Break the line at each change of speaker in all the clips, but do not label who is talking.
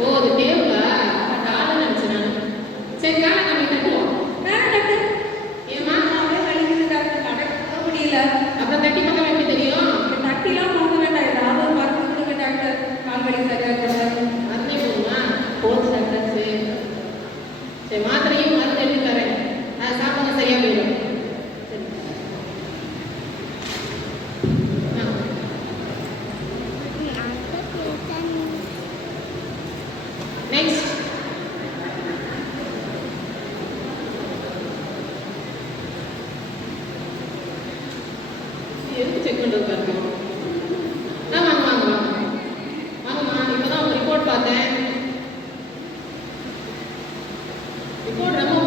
ஓ அது தேவா டாலர் நினைச்சேன்? சரிக்கா நான் இப்போ நம்ம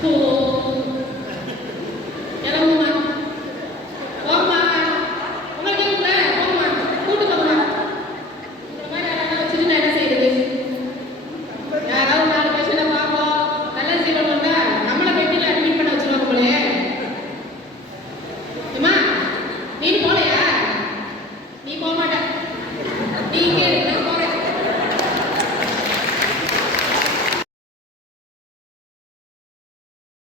Cool.